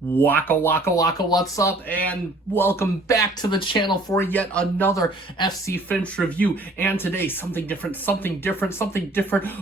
Waka waka waka, what's up? And welcome back to the channel for yet another FC Finch review. And today, something different.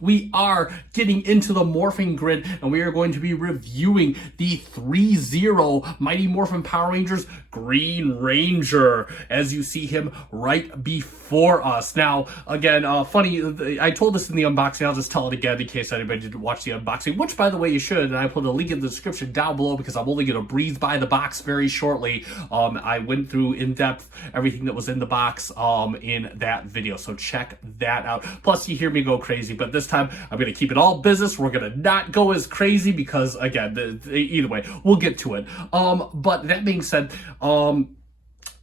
We are getting into the Morphin grid, and we are going to be reviewing the Threezero Mighty Morphin Power Rangers Green Ranger, as you see him right before us. Now, again, funny, I told this in the unboxing, I'll just tell it again in case anybody didn't watch the unboxing, which, by the way, you should, and I put a link in the description down below because I'm only going to breeze by the box very shortly. I went through in depth everything that was in the box in that video, so check that out. Plus, you hear me go crazy, but this time I'm going to keep it all business. We're going to not go as crazy because, again, either way, we'll get to it. But that being said,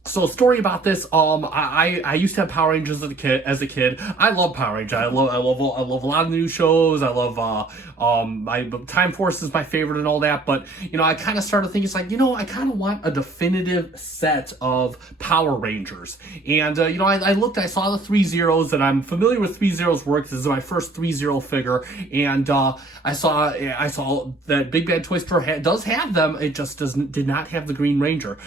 so story about this, I used to have Power Rangers as a kid. I love Power Rangers. I love a lot of the new shows. I love my Time Force is my favorite and all that. But I kind of started thinking, it's like, I kind of want a definitive set of Power Rangers. And I looked, I saw the Threezeros, and I'm familiar with Threezero's work. This is my first Threezero figure, and I saw that Big Bad Toy Store does have them. It just did not have the Green Ranger.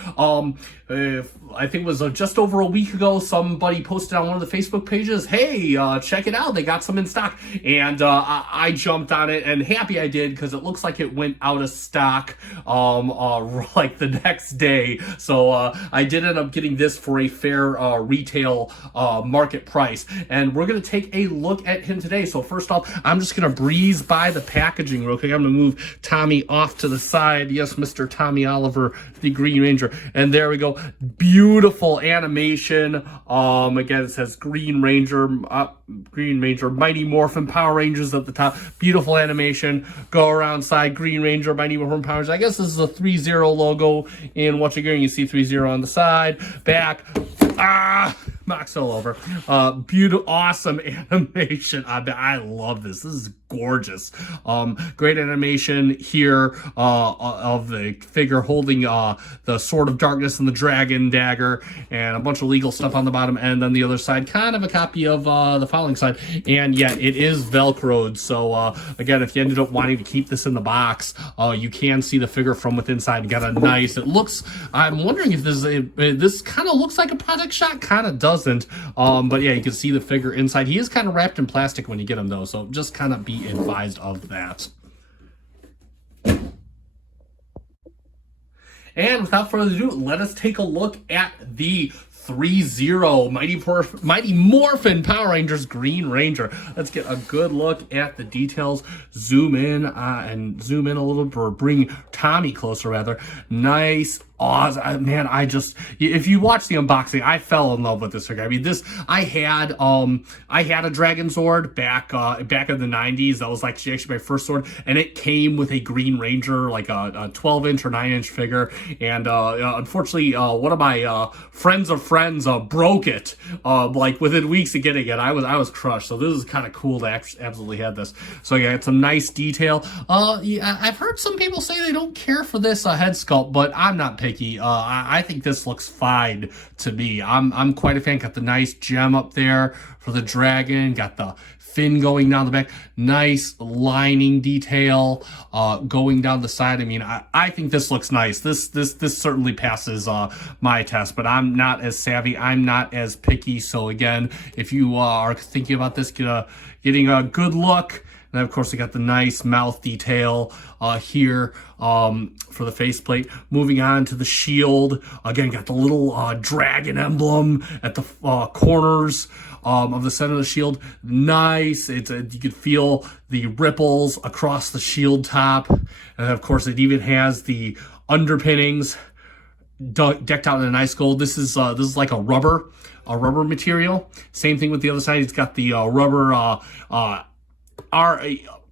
I think it was just over a week ago, somebody posted on one of the Facebook pages, hey, check it out, they got some in stock. And I jumped on it, and happy I did, because it looks like it went out of stock like the next day. So I did end up getting this for a fair retail market price. And we're going to take a look at him today. So first off, I'm just going to breeze by the packaging real quick. I'm going to move Tommy off to the side. Yes, Mr. Tommy Oliver, the Green Ranger. And there we go. Beautiful animation. Again, it says Green Ranger, Mighty Morphin Power Rangers at the top. Beautiful animation. Go around side, Green Ranger, Mighty Morphin Power Rangers. I guess this is a Threezero logo in what you're getting. You see Threezero on the side, back. Knocks all over. Beautiful, awesome animation. I love this. This is gorgeous. Great animation here of the figure holding the Sword of Darkness and the Dragon Dagger, and a bunch of legal stuff on the bottom, and then the other side, kind of a copy of the following side. And yet it is Velcroed. So again, if you ended up wanting to keep this in the box, you can see the figure from within inside. You got a nice. It looks. I'm wondering if this kind of looks like a project shot. Kind of doesn't. But yeah, you can see the figure inside. He is kind of wrapped in plastic when you get him, though. So just kind of be advised of that. And without further ado, let us take a look at the Threezero Mighty Morphin Power Rangers Green Ranger. Let's get a good look at the details. Zoom in and zoom in a little bit, or bring Tommy closer rather. Nice. Awesome. Man, if you watch the unboxing, I fell in love with this figure. I mean, I had a Dragon Zord back in the 90s. That was actually my first sword, and it came with a Green Ranger, like a 12-inch or 9-inch figure. And unfortunately, one of my friends of friends broke it like within weeks of getting it. I was crushed. So this is kind of cool to absolutely have this. So yeah, it's some nice detail. Yeah, I've heard some people say they don't care for this head sculpt, but I'm not picky. I think this looks fine to me. I'm quite a fan. Got the nice gem up there for the dragon. Got the fin going down the back. Nice lining detail going down the side. I mean, I think this looks nice. This certainly passes my test, but I'm not as savvy. I'm not as picky. So again, if you are thinking about this, getting a good look. And then, of course, we got the nice mouth detail here for the faceplate. Moving on to the shield. Again, got the little dragon emblem at the corners of the center of the shield. Nice. You can feel the ripples across the shield top. And then, of course, it even has the underpinnings decked out in a nice gold. This is like a rubber material. Same thing with the other side. It's got the rubber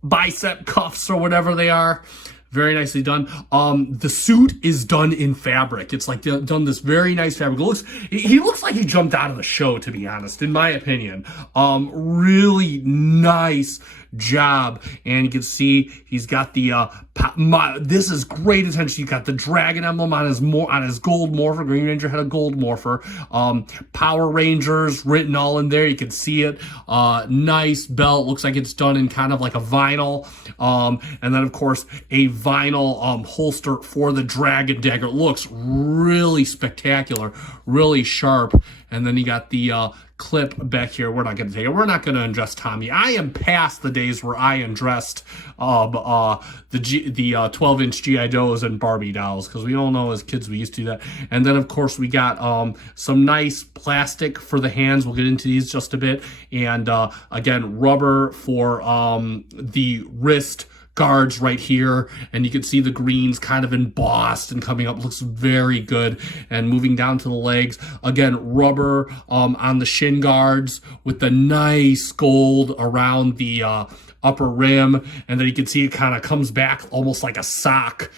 bicep cuffs or whatever they are. Very nicely done. The suit is done in fabric. It's like done this very nice fabric. He looks like he jumped out of the show, to be honest, in my opinion. Really nice job. And you can see he's got the this is great attention. You got the dragon emblem on his gold morpher. Green Ranger had a gold morpher. Power Rangers written all in there. You can see it. Nice belt. Looks like it's done in kind of like a vinyl. And then of course a vinyl holster for the dragon dagger. It looks really spectacular, really sharp. And then you got the clip back here. We're not going to take it. We're not going to undress Tommy. I am past the days where I undressed the 12-inch G.I. Joes and Barbie dolls, because we all know as kids we used to do that. And then, of course, we got some nice plastic for the hands. We'll get into these just a bit. And, again, rubber for the wrist guards right here, and you can see the greens kind of embossed and coming up. Looks very good. And moving down to the legs, again, rubber on the shin guards with the nice gold around the upper rim, and then you can see it kind of comes back almost like a sock,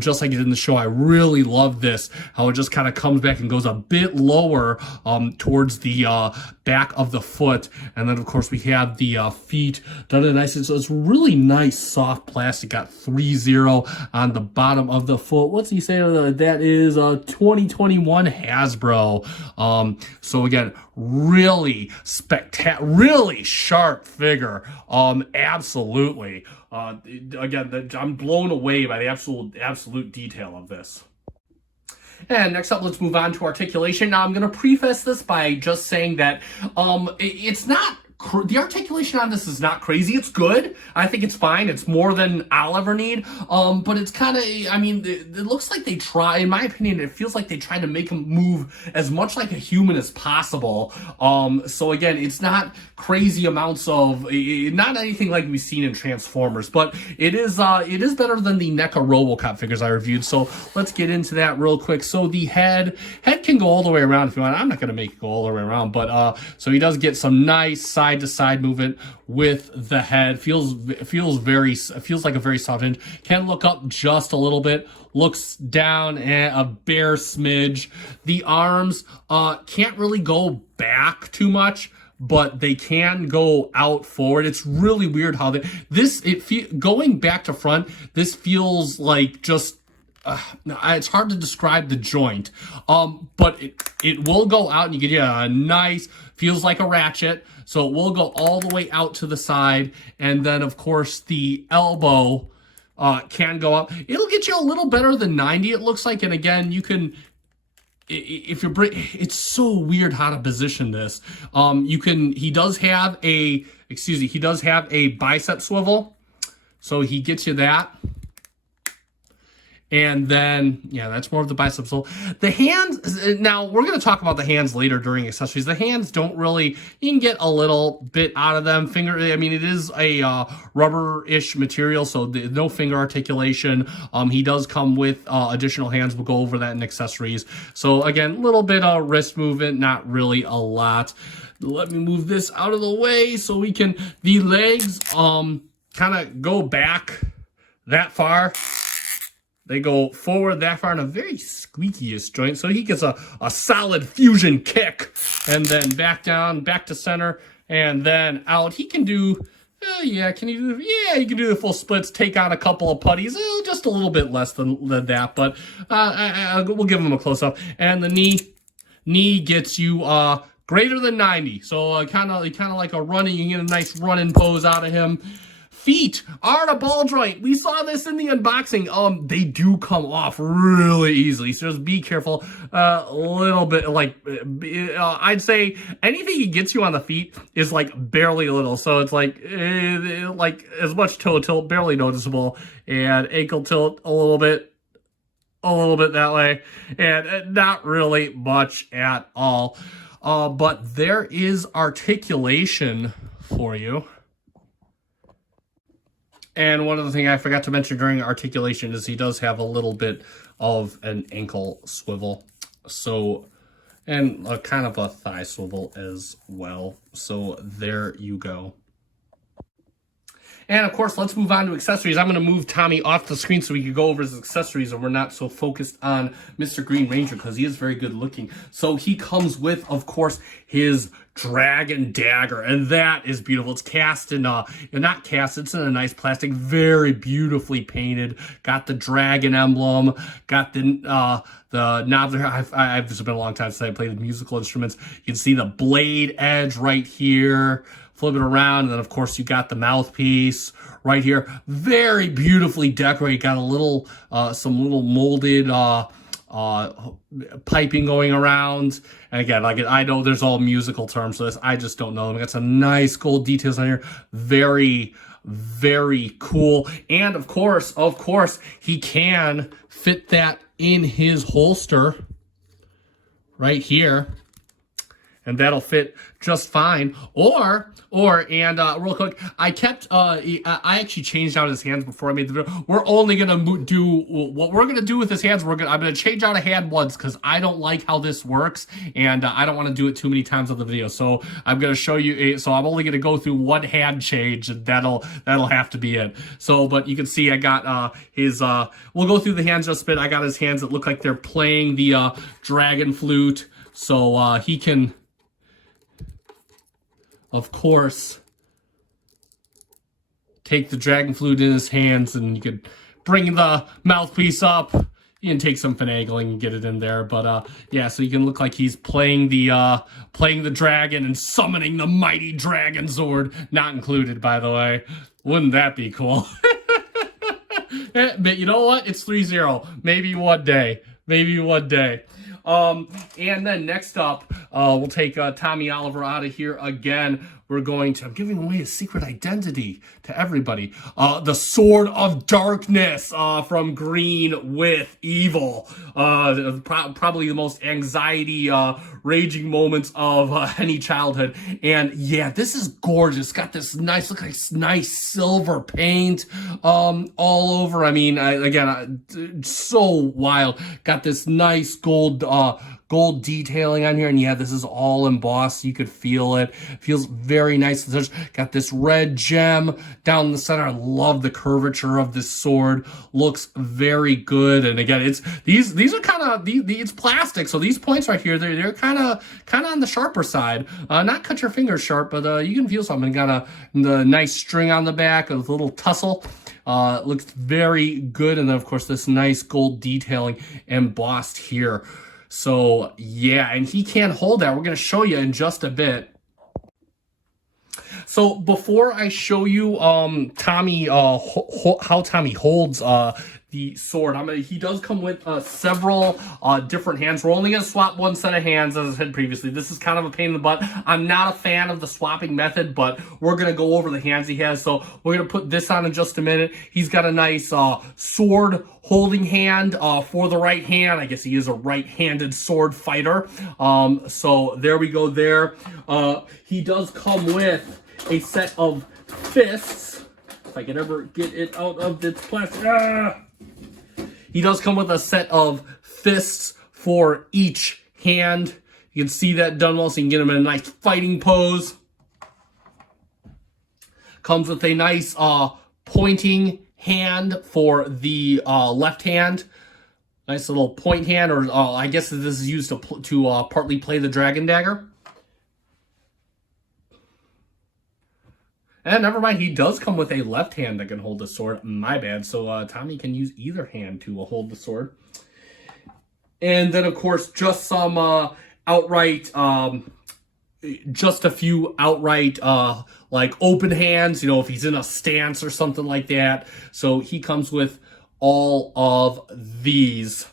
just like it did in the show. I really love this, how it just kind of comes back and goes a bit lower towards the back of the foot. And then of course we have the feet done in nice. So it's really nice soft plastic. Got Threezero on the bottom of the foot. What's he saying? That is 2021 Hasbro. So again, really really sharp figure. Absolutely. Again, I'm blown away by the absolute detail of this. And next up, let's move on to articulation. Now, I'm going to preface this by just saying that it's not the articulation on this is not crazy. It's good. I think it's fine. It's more than I'll ever need. But it's kind of, I mean, it looks like they try, in my opinion, it feels like they try to make him move as much like a human as possible. So again, it's not crazy amounts of, not anything like we've seen in Transformers, but it is better than the NECA RoboCop figures I reviewed. So let's get into that real quick. So the head can go all the way around if you want. I'm not going to make it go all the way around, but so he does get some nice side to side movement with the head. Feels like a very soft hinge. Can look up just a little bit. Looks down at a bare smidge. The arms can't really go back too much, but they can go out forward. It's really weird how going back to front, this feels like just it's hard to describe the joint, but it will go out, and you get a nice, feels like a ratchet, so it will go all the way out to the side. And then of course the elbow can go up. It'll get you a little better than 90, it looks like. And again, you can, if you're, it's so weird how to position this. He does have a bicep swivel, so he gets you that. And then, yeah, that's more of the biceps. So the hands, now we're going to talk about the hands later during accessories. The hands don't really, you can get a little bit out of them. I mean, it is a rubber-ish material, so no finger articulation. He does come with additional hands. We'll go over that in accessories. So again, a little bit of wrist movement, not really a lot. Let me move this out of the way so we can, the legs kind of go back that far. They go forward that far in a very squeakiest joint. So he gets a solid fusion kick, and then back down, back to center, and then out. He can do, he can do the full splits, take on a couple of putties, just a little bit less than that, but we'll give him a close-up. And the knee gets you greater than 90. So kind of like a running, you can get a nice running pose out of him. Feet are in a ball joint. We saw this in the unboxing. They do come off really easily, so just be careful. A little bit, like, I'd say anything he gets you on the feet is like barely a little. So it's like as much toe tilt, barely noticeable, and ankle tilt a little bit that way, and not really much at all. But there is articulation for you. And one other thing I forgot to mention during articulation is he does have a little bit of an ankle swivel. So, and a kind of a thigh swivel as well. So there you go. And of course, let's move on to accessories. I'm going to move Tommy off the screen so we can go over his accessories and we're not so focused on Mr. Green Ranger because he is very good looking. So he comes with, of course, his dragon dagger, and that is beautiful. It's cast in not cast, it's in a nice plastic, very beautifully painted. Got the dragon emblem, got the knobs. It's been a long time since I played the musical instruments. You can see the blade edge right here. Flip it around, and then of course you got the mouthpiece right here. Very beautifully decorated. Got a little some little molded piping going around. And again, like I know there's all musical terms for this. I just don't know them. We got some nice gold details on here. Very, very cool. And of course, he can fit that in his holster right here. And that'll fit just fine. And real quick, I actually changed out his hands before I made the video. We're only gonna do what we're gonna do with his hands. I'm gonna change out a hand once because I don't like how this works, and I don't want to do it too many times on the video. So I'm gonna show you. So I'm only gonna go through one hand change, and that'll have to be it. So, but you can see I got his. We'll go through the hands just a bit. I got his hands that look like they're playing the dragon flute, so he can, of course, take the dragon flute in his hands, and you could bring the mouthpiece up. You can take some finagling and get it in there, but yeah, so you can look like he's playing the dragon and summoning the mighty dragon sword. Not included, by the way. Wouldn't that be cool? But you know what? It's Threezero. Maybe one day. Maybe one day. And then next up, we'll take Tommy Oliver out of here again. We're going to, I'm giving away his secret identity to everybody. The Sword of Darkness from Green with Evil. Probably the most anxiety raging moments of any childhood. And yeah, this is gorgeous. Got this nice, look like nice silver paint all over. I mean, again, so wild. Got this nice gold detailing on here, and yeah, this is all embossed. You could feel it. Feels very nice. Got this red gem down the center. I love the curvature of this sword. Looks very good. And again, it's these are kind of it's plastic, so these points right here, they're kind of on the sharper side. Not cut your fingers sharp, but you can feel something. Got the nice string on the back, a little tussle. Looks very good, and then of course this nice gold detailing embossed here. So yeah, and he can't hold that. We're going to show you in just a bit. So before I show you Tommy how Tommy holds the sword, he does come with several different hands. We're only going to swap one set of hands, as I said previously. This is kind of a pain in the butt. I'm not a fan of the swapping method, but we're going to go over the hands he has. So we're going to put this on in just a minute. He's got a nice sword holding hand for the right hand. I guess he is a right-handed sword fighter. So there we go there. He does come with a set of fists. If I can ever get it out of its plastic. He does come with a set of fists for each hand. You can see that done well, so you can get him in a nice fighting pose. Comes with a nice pointing hand for the left hand. Nice little point hand, or I guess this is used to partly play the dragon dagger. And never mind, he does come with a left hand that can hold the sword. My bad. So Tommy can use either hand to hold the sword. And then, of course, just some outright, just a few outright, like open hands, you know, if he's in a stance or something like that. So he comes with all of these.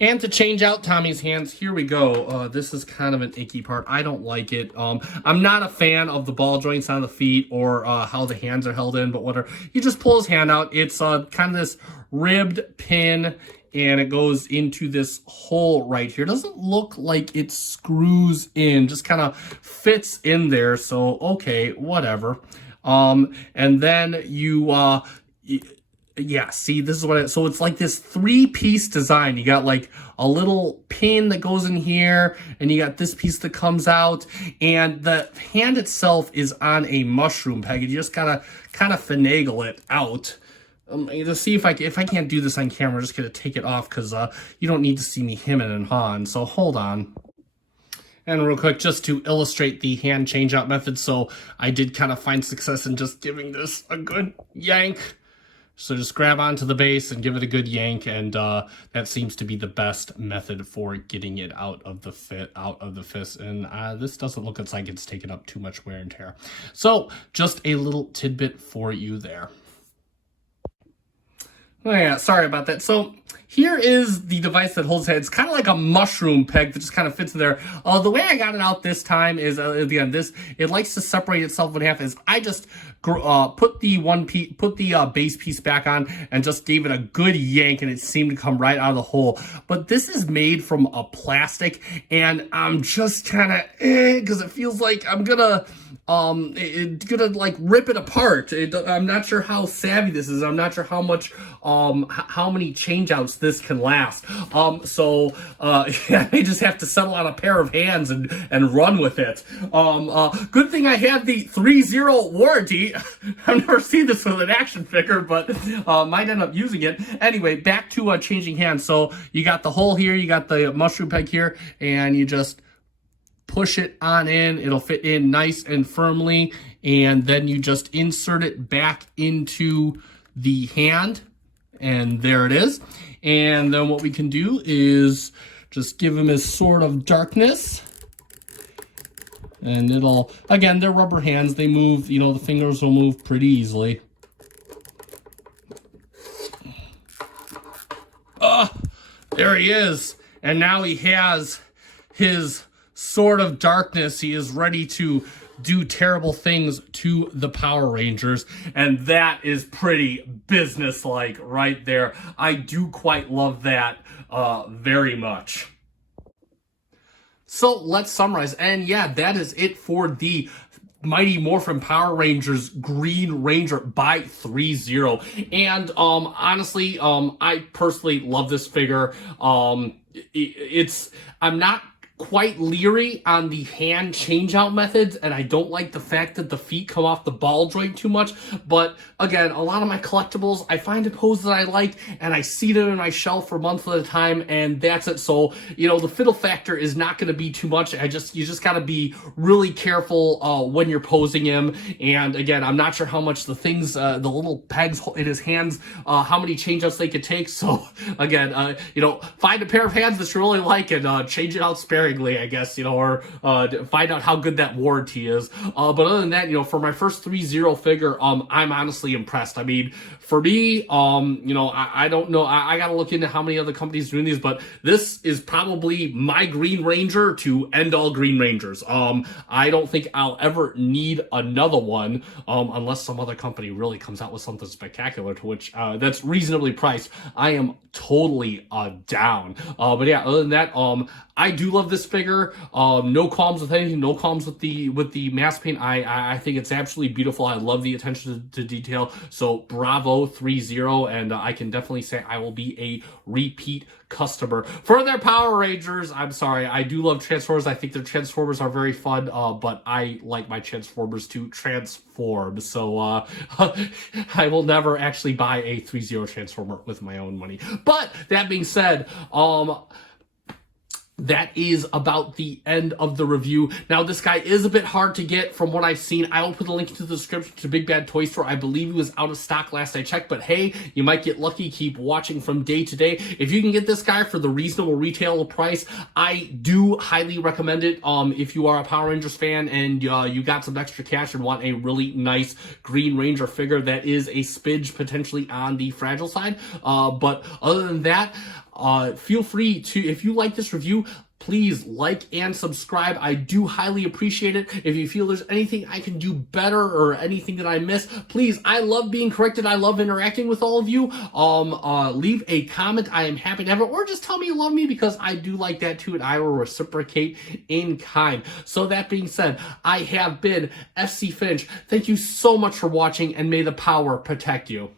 And to change out Tommy's hands, here we go. This is kind of an icky part. I don't like it. I'm not a fan of the ball joints on the feet or how the hands are held in, but whatever. You just pull his hand out. It's kind of this ribbed pin, and it goes into this hole right here. It doesn't look like it screws in, just kind of fits in there. So, okay, whatever. And then you... Yeah, see, this is what so it's like this 3-piece design. You got like a little pin that goes in here, and you got this piece that comes out, and the hand itself is on a mushroom peg. You just gotta kind of finagle it out. To see if I can't do this on camera, I'm just gonna take it off because you don't need to see me hemming and hawing. So hold on. And real quick, just to illustrate the hand change out method, so I did kind of find success in just giving this a good yank. So just grab onto the base and give it a good yank, and that seems to be the best method for getting it out of the fist. And this doesn't look like it's taken up too much wear and tear. So just a little tidbit for you there. Oh yeah, sorry about that. So here is the device that holds it. It's kind of like a mushroom peg that just kind of fits in there. The way I got it out this time is, again, it likes to separate itself in half. Is I just put the base piece back on and just gave it a good yank, and it seemed to come right out of the hole. But this is made from a plastic, and I'm just kind of because it feels like I'm gonna like rip it apart. I'm not sure how savvy this is. I'm not sure how much how many changeouts this can last. Yeah, they just have to settle on a pair of hands and run with it. Good thing I had the Threezero warranty. I've never seen this with an action figure, but might end up using it. Anyway, back to changing hands. So you got the hole here, you got the mushroom peg here, and you just push it on in. It'll fit in nice and firmly, and then you just insert it back into the hand, and there it is. And then what we can do is just give him his Sword of Darkness, and it'll, again, they're rubber hands, they move, you know, the fingers will move pretty easily. There he is, and now he has his Sword of Darkness. He is ready to do terrible things to the Power Rangers, and that is pretty businesslike right there. I do quite love that very much. So let's summarize, and yeah, that is it for the Mighty Morphin Power Rangers Green Ranger by Threezero. And honestly, I personally love this figure. I'm not quite leery on the hand change-out methods, and I don't like the fact that the feet come off the ball joint too much. But again, a lot of my collectibles, I find a pose that I like, and I see them in my shelf for months at a time, and that's it. So, you know, the fiddle factor is not going to be too much. You just got to be really careful when you're posing him. And again, I'm not sure how much the things, the little pegs in his hands, how many change-outs they could take. So again, you know, find a pair of hands that you really like and change it out sparingly, I guess, you know, or find out how good that warranty is. But other than that, you know, for my first Threezero figure, I'm honestly impressed. I mean, for me, you know, I don't know. I got to look into how many other companies are doing these, but this is probably my Green Ranger to end all Green Rangers. I don't think I'll ever need another one unless some other company really comes out with something spectacular, to which that's reasonably priced. I am totally down. But yeah, other than that, I do love this figure. No qualms with anything. No qualms with the mask paint. I think it's absolutely beautiful. I love the attention to detail. So bravo Threezero, and I can definitely say I will be a repeat customer for their Power Rangers. I'm sorry, I do love Transformers. I think their Transformers are very fun, but I like my Transformers to transform. So I will never actually buy a Threezero Transformer with my own money. But that being said, that is about the end of the review. Now, this guy is a bit hard to get from what I've seen. I will put a link to the description to Big Bad Toy Store. I believe he was out of stock last I checked, but hey, you might get lucky. Keep watching from day to day. If you can get this guy for the reasonable retail price, I do highly recommend it. If you are a Power Rangers fan and you got some extra cash and want a really nice Green Ranger figure that is a smidge potentially on the fragile side. But other than that, feel free to, if you like this review, please like and subscribe. I do highly appreciate it. If you feel there's anything I can do better or anything that I missed, please, I love being corrected. I love interacting with all of you. Leave a comment. I am happy to have it, or just tell me you love me, because I do like that too, and I will reciprocate in kind. So that being said, I have been FC Finch. Thank you so much for watching, and may the power protect you.